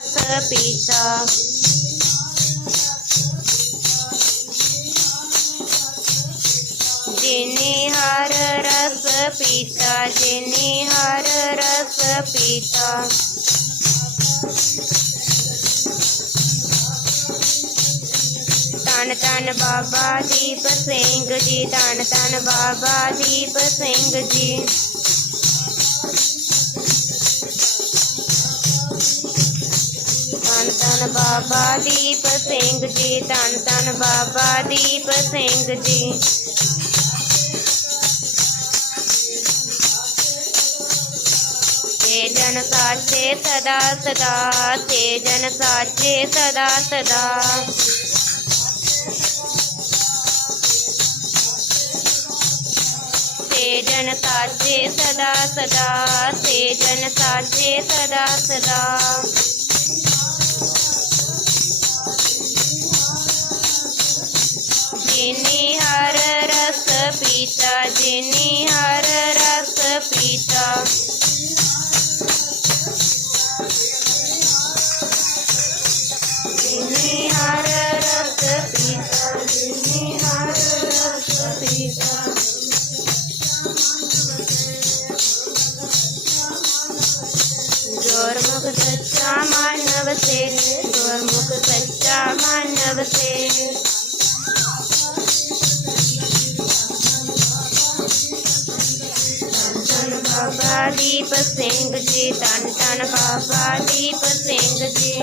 पपीता जिन्हें हर रस पीता, जिन्हें हर रस पीता। तन तन बाबा दीप सिंह जी, तन तन बाबा दीप सिंह जी। ਜੀ ਤਨ ਤਨ ਬਾਬਾ ਦੀਪ ਸਿੰਘ ਜੀ ਤਨ ਤਨ ਬਾਬਾ ਦੀਪ ਸਿੰਘ ਜੀ ਤੇ ਜਨ ਸਾਚੇ ਸਦਾ ਸਦਾ ਤੇ ਜਨ ਸਾਚੇ ਸਦਾ ਸਦਾ ਤੇ ਜਨ ਸਾਚੇ ਸਦਾ ਸਦਾ ਤੇ ਜਨ ਸਾਚੇ ਸਦਾ ਸਦਾ जिनी हर रस पीता जिनी हर रस पीता। रस जिनी रस सच्चा मानव से गौरमुख सच्चा मानव से। ਦੀਪ ਸਿੰਘ ਜੀ ਧੰਨ ਧੰਨ ਬਾਬਾ ਦੀਪ ਸਿੰਘ ਜੀ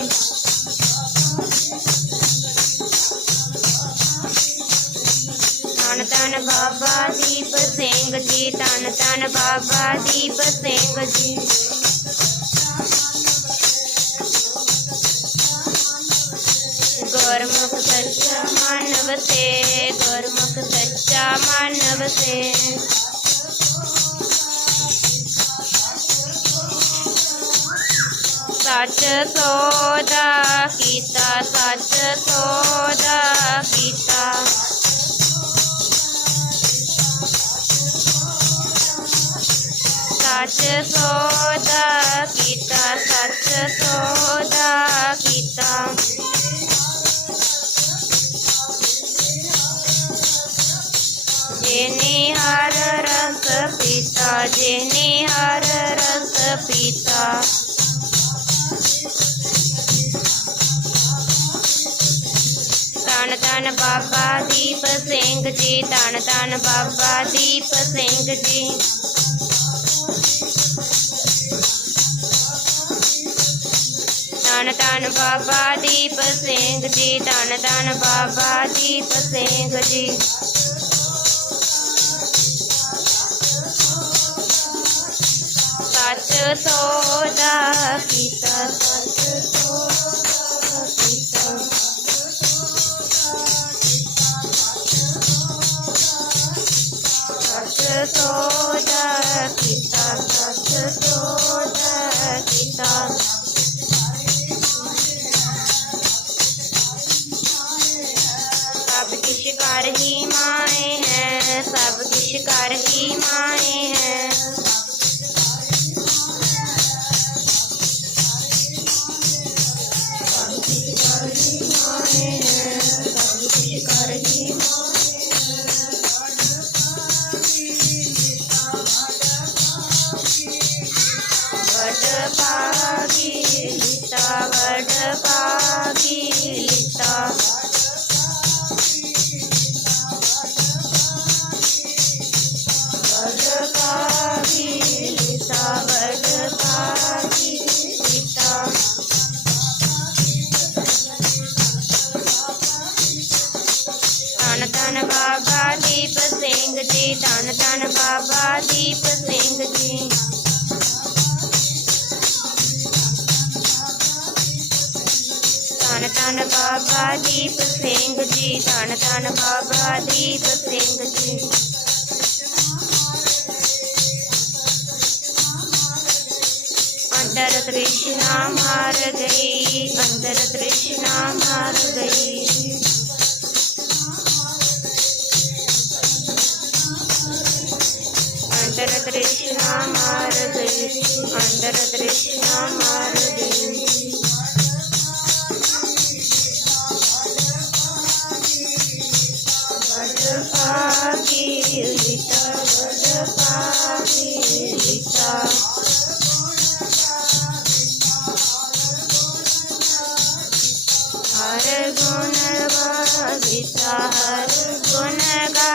ਧੰਨ ਧੰਨ ਬਾਬਾ ਦੀਪ ਸਿੰਘ ਜੀ ਧੰਨ ਧੰਨ ਬਾਬਾ ਦੀਪ ਸਿੰਘ ਜੀ ਗੁਰਮੁਖ ਸੱਚਾ ਮਾਨਵ ਸੇ ਗੁਰਮੁਖ ਸੱਚਾ ਮਾਨਵ ਸੇ ਸੱਚ ਸੋਦਾ ਕੀਤਾ ਸੱਚ ਸੋਦਾ ਕੀਤਾ ਸੱਚ ਸੋਦਾ ਕੀਤਾ ਸੱਚ ਸੋਦਾ ਕੀਤਾ ਜਿਨੇ ਹਰ ਰਸ ਪੀਤਾ ਜਿਨੇ ਹਰ ਰਸ ਪੀਤਾ। ਤਨ ਤਨ ਬਾਬਾ ਦੀਪ ਸਿੰਘ ਜੀ ਤਨ ਤਨ ਬਾਬਾ ਦੀਪ ਸਿੰਘ ਜੀ। ਤਨ ਤਨ ਬਾਬਾ ਦੀਪ ਸਿੰਘ ਜੀ ਤਨ ਤਨ ਬਾਬਾ ਦੀਪ ਸਿੰਘ ਜੀ। ਸੱਚ ਸੋਦਾ ਕੀਤਾ ਸੱਚ ਸੋਦਾ ਧੰਨ ਧੰਨ ਬਾਬਾ ਦੀਪ ਸਿੰਘ ਜੀ ਧੰਨ ਧੰਨ ਬਾਬਾ ਦੀਪ ਸਿੰਘ ਜੀ। ਧੰਨ ਧੰਨ ਬਾਬਾ ਦੀਪ ਸਿੰਘ ਜੀ ਧੰਨ ਧੰਨ ਬਾਬਾ ਦੀਪ ਸਿੰਘ ਜੀ। ਅੰਦਰ ਤ੍ਰਿਸ਼ਨਾ ਮਾਰ ਗਈ, ਅੰਦਰ ਤ੍ਰਿਸ਼ਨਾ ਮਾਰ ਗਈ। कृष्णा मार गई कृष्णा मार गई हर गुण भाविता हर गुण गा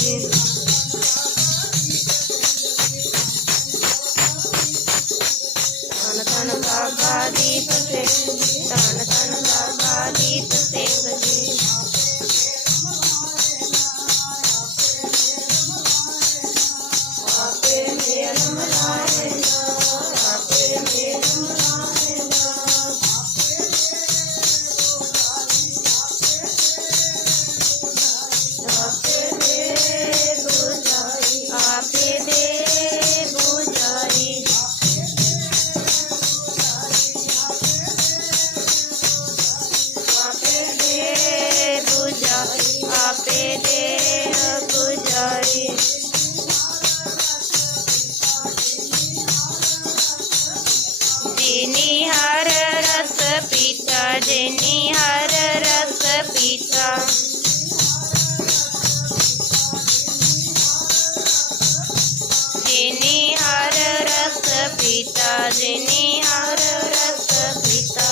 पिता जिनी हर रस पिता।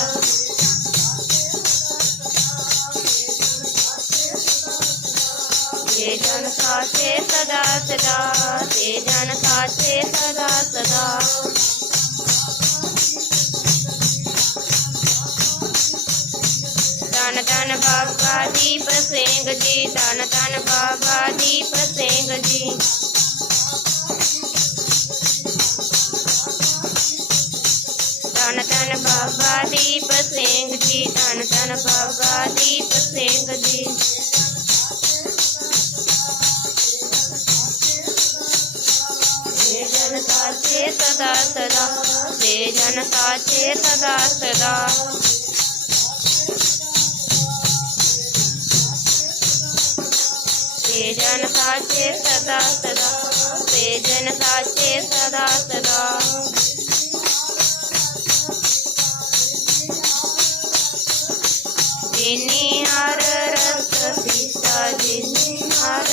ये जन साथे सदा सदा ते जन साथे सदा सदा। धन धन बाबा दीप सिंह जी, धन धन बाबा दीप सिंह जी। ਧੰਨ ਧੰਨ ਬਾਬਾ ਦੀਪ ਸਿੰਘ ਜੀ ਧੰਨ ਧੰਨ ਬਾਬਾ ਦੀਪ ਸਿੰਘ ਜੀ। ਤੇ ਜਨ ਸਦਾ ਸਦਾ ਤੇ ਜਨ ਸਾਚੇ ਸਦਾ ਸਦਾ। ਤੇ ਜਨ ਸਾਚੇ ਸਦਾ ਸਦਾ ਤੇ ਜਨ ਸਾਚੇ ਸਦਾ ਸਦਾ। પિતાજીની આર રસ પિતાજીની આર